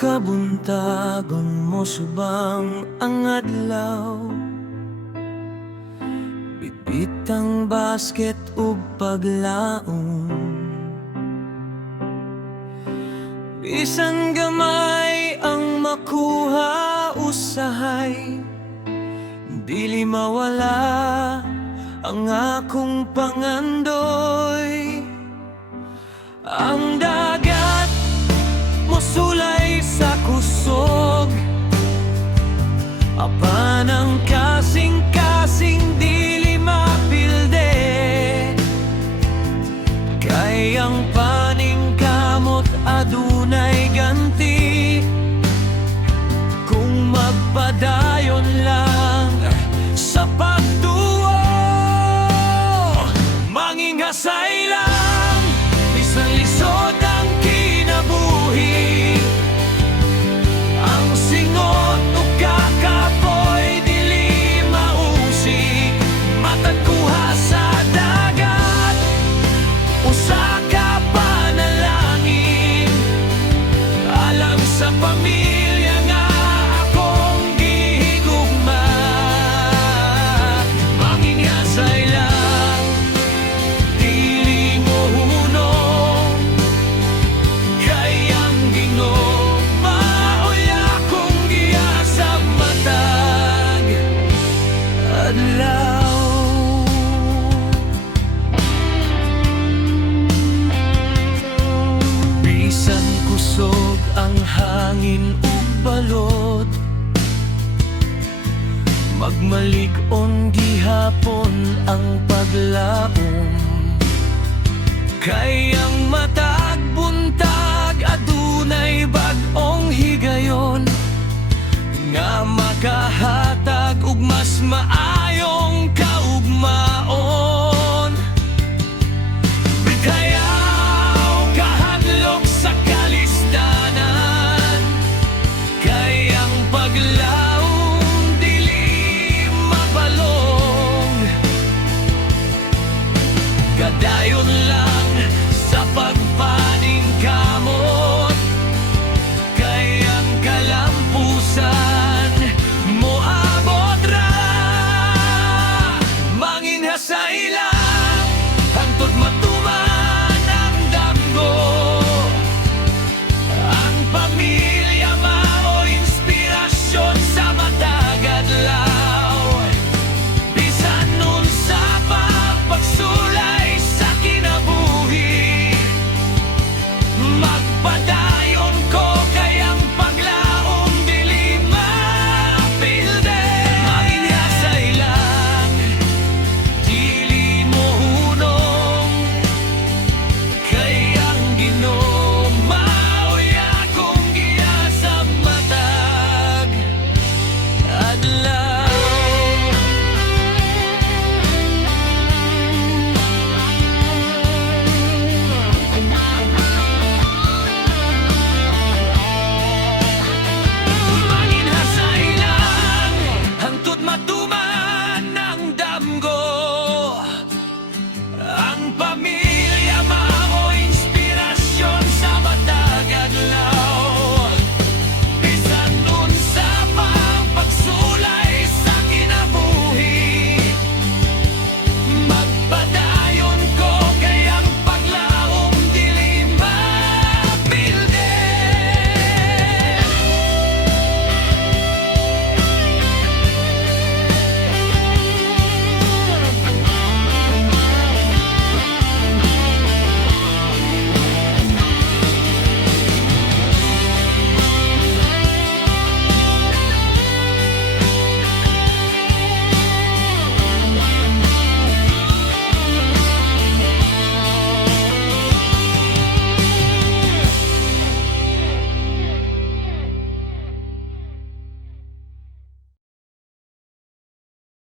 kabuntagon mo subang ang adlaw, bitbitang basket ug paglaom. Bisan gamay ang makuha usahay, dili mawala ang akong pangandoy. Ang dagat mosulay sa kusog, apan ang kasing-kasing dili mapilde. Kay ang paningkamot adunay ganti, kung magpadayon lang sa pagtuo. Mangingasay lang, bisan lisod ang kinabuhi. Ang singot o kakapoy dili mausik, matagkuha sa dagat, usa ka panalangin alang sa pamilya nga akong gihigugma. Mangingasay lang, dili mo hunong, kay ang Ginoo maoy akong gihasab matag adlaw. Bisan kusog ang hangin ug balod, magmalig-on gihapon ang paglaom. Kay ang matag buntag adunay